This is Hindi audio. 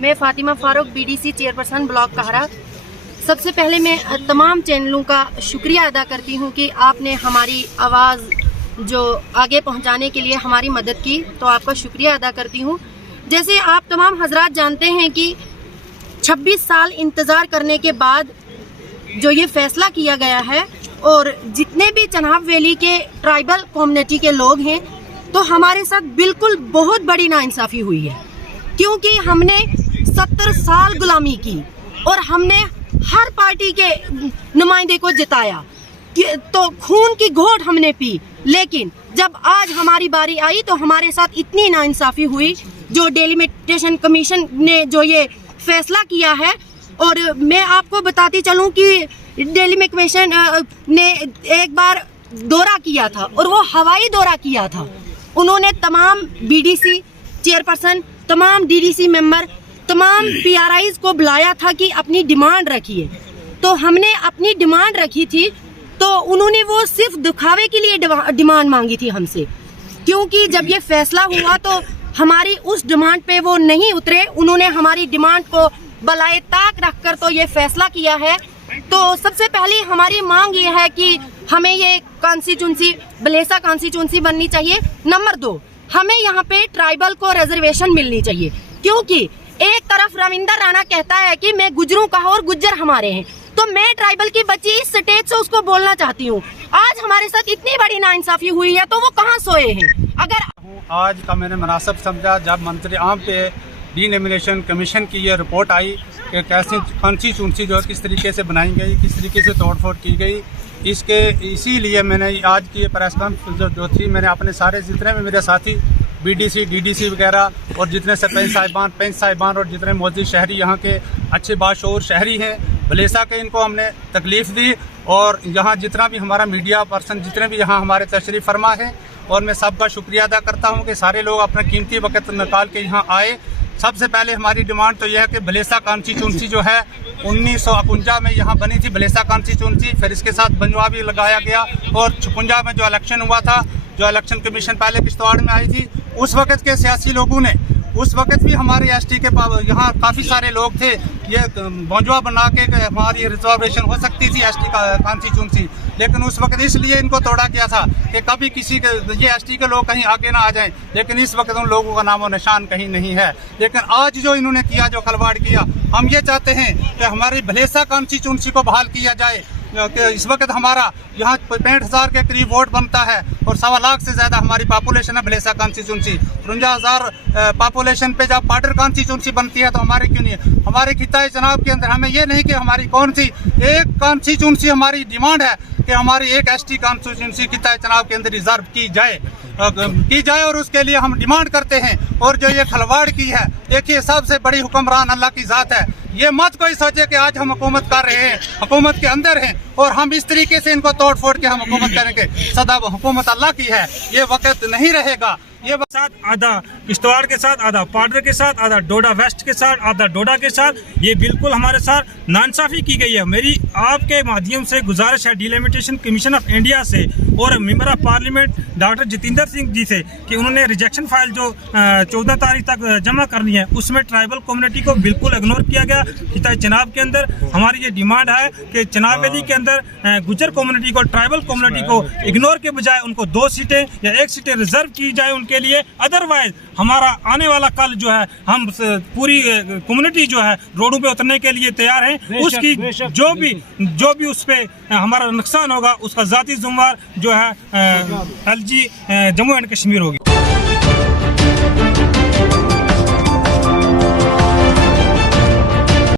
मैं Fatima Farooq BDC chairperson block कहरा। सबसे पहले मैं तमाम चैनलों का शुक्रिया अदा करती हूं कि आपने हमारी आवाज़ जो आगे पहुंचाने के लिए हमारी मदद की, तो आपका शुक्रिया अदा करती हूं। जैसे आप तमाम हजरात जानते हैं कि 26 साल इंतज़ार करने के बाद जो ये फैसला किया गया है, और जितने भी चनाब वैली के ट्राइबल कम्युनिटी के लोग हैं, तो हमारे साथ बिल्कुल बहुत बड़ी नाइंसाफ़ी हुई है, क्योंकि हमने 70 साल गुलामी की और हमने हर पार्टी के नुमाइंदे को जिताया, तो खून की घोट हमने पी। लेकिन जब आज हमारी बारी आई तो हमारे साथ इतनी नाइंसाफ़ी हुई। जो डेलिमिटेशन कमीशन ने जो ये फैसला किया है, और मैं आपको बताती चलूं कि डेलिमिटेशन ने एक बार दौरा किया था, और वो हवाई दौरा किया था। उन्होंने तमाम बीडीसी चेयरपर्सन, तमाम डीडीसी मेंबर, तमाम पीआरआईज को बुलाया था कि अपनी डिमांड रखिए। तो हमने अपनी डिमांड रखी थी, तो उन्होंने वो सिर्फ दिखावे के लिए डिमांड मांगी थी हमसे, क्योंकि जब ये फैसला हुआ तो हमारी उस डिमांड पे वो नहीं उतरे। उन्होंने हमारी डिमांड को बलाए ताक रखकर तो ये फैसला किया है। तो सबसे पहले हमारी मांग ये है कि हमें ये कॉन्स्टिट्यूंसी बलेसा कॉन्स्टिट्यूंसी बननी चाहिए। नंबर 2, हमें यहाँ पे ट्राइबल को रिजर्वेशन मिलनी चाहिए, क्योंकि एक तरफ रविंदर राणा कहता है कि मैं गुजरों का और गुज्जर हमारे हैं, तो मैं ट्राइबल की बच्ची इस स्टेज से उसको बोलना चाहती हूँ। आज हमारे साथ इतनी बड़ी नाइंसाफी हुई है, तो वो कहाँ सोए हैं? अगर आज का मैंने मुनासिब समझा जब मंत्री आम पे डिनोमिनेशन कमीशन की ये रिपोर्ट आई कि कैसे कॉन्स्टिट्यूंसी जो किस तरीके से बनाई गई, किस तरीके से तोड़फोड़ की गई, इसीलिए मैंने आज की प्रेस कॉन्फ्रेंस जो थी, मैंने अपने सारे जितने भी मेरे साथी बीडीसी डीडीसी वगैरह और जितने सरपंच साहिबान, पंच साहिबान और जितने मौजूद शहरी यहाँ के अच्छे बाशऊर शहरी हैं बलेसा के, इनको हमने तकलीफ़ दी। और यहाँ जितना भी हमारा मीडिया पर्सन जितने भी यहाँ हमारे तशरीफ़ फरमा है, और मैं सबका शुक्रिया अदा करता हूँ कि सारे लोग अपना कीमती वक्त निकाल के यहाँ आए। सबसे पहले हमारी डिमांड तो यह है कि बलेसा कॉन्स्टिट्यूंसी जो है 1951 में यहाँ बनी थी बलेसा कॉन्स्टिट्यूंसी, फिर इसके साथ बंजवा भी लगाया गया, और 56 में जो इलेक्शन हुआ था, जो इलेक्शन कमीशन पहले किश्तवाड़ में आई थी, उस वक्त के सियासी लोगों ने, उस वक्त भी हमारे एसटी के यहाँ काफ़ी सारे लोग थे, ये बंजवा बना के हमारी रिजर्वेशन हो सकती थी एसटी का कॉन्स्टिट्यूंसी, लेकिन उस वक्त इसलिए इनको तोड़ा गया था कि कभी किसी के ये एसटी के लोग कहीं आगे ना आ जाएं। लेकिन इस वक्त उन लोगों का नामो निशान कहीं नहीं है। लेकिन आज जो इन्होंने किया, जो खलवाड़ किया, हम ये चाहते हैं कि हमारी बलेसा कॉन्स्टिट्यूंसी को बहाल किया जाए। कि इस वक्त हमारा यहाँ 65,000 के करीब वोट बनता है, और 1.25 लाख से ज़्यादा हमारी पॉपुलेशन है बलेसा कॉन्स्टिट्यूंसी। 53,000 पॉपुलेशन पे जब बॉर्डर कॉन्स्टिट्यूंसी बनती है, तो हमारे क्यों नहीं? हमारे खिताए चुनाव के अंदर हमें ये नहीं कि हमारी कौन सी एक कॉन्स्टिट्यूंसी, हमारी डिमांड है कि हमारी एक एसटी कॉन्स्टिट्यूंसी खिताए चुनाव के अंदर रिजर्व की जाए, और उसके लिए हम डिमांड करते हैं। और जो ये खलवाड़ की है, देखिए सबसे बड़ी हुक्मरान अल्लाह की ज़ात है। ये मत कोई सोचे कि आज हम हुकूमत कर रहे हैं, हुकूमत के अंदर हैं, और हम इस तरीके से इनको तोड़ फोड़ के हम हुकूमत करेंगे। सदा हुकूमत अल्लाह की है, ये वक्त नहीं रहेगा। ये साथ आधा किश्तवाड़ के साथ, आधा पाडर के साथ, आधा डोडा वेस्ट के साथ, आधा डोडा के साथ, ये बिल्कुल हमारे साथ नाइंसाफ़ी की गई है। मेरी आपके माध्यम से गुजारिश है डिलिमिटेशन कमीशन ऑफ इंडिया से और member of parliament doctor Jitendra Singh ji से कि उन्होंने रिजेक्शन फाइल जो 14 तारीख तक जमा करनी है, उसमें ट्राइबल कम्युनिटी को बिल्कुल इग्नोर किया गया। खिताए चनाब के अंदर हमारी ये डिमांड है कि चनाब वैली के अंदर गुज्जर कम्युनिटी को, ट्राइबल कम्युनिटी को इग्नोर के बजाय उनको 2 सीटें या 1 सीटें रिजर्व की जाए उनके लिए। अदरवाइज हमारा आने वाला कल जो है, हम पूरी कम्युनिटी जो है रोडों पे उतरने के लिए तैयार है। उसकी जो भी उस पे हमारा नुकसान होगा, उसका ज़ाती ज़िम्मेदार जो है LG जम्मू एंड कश्मीर होगी।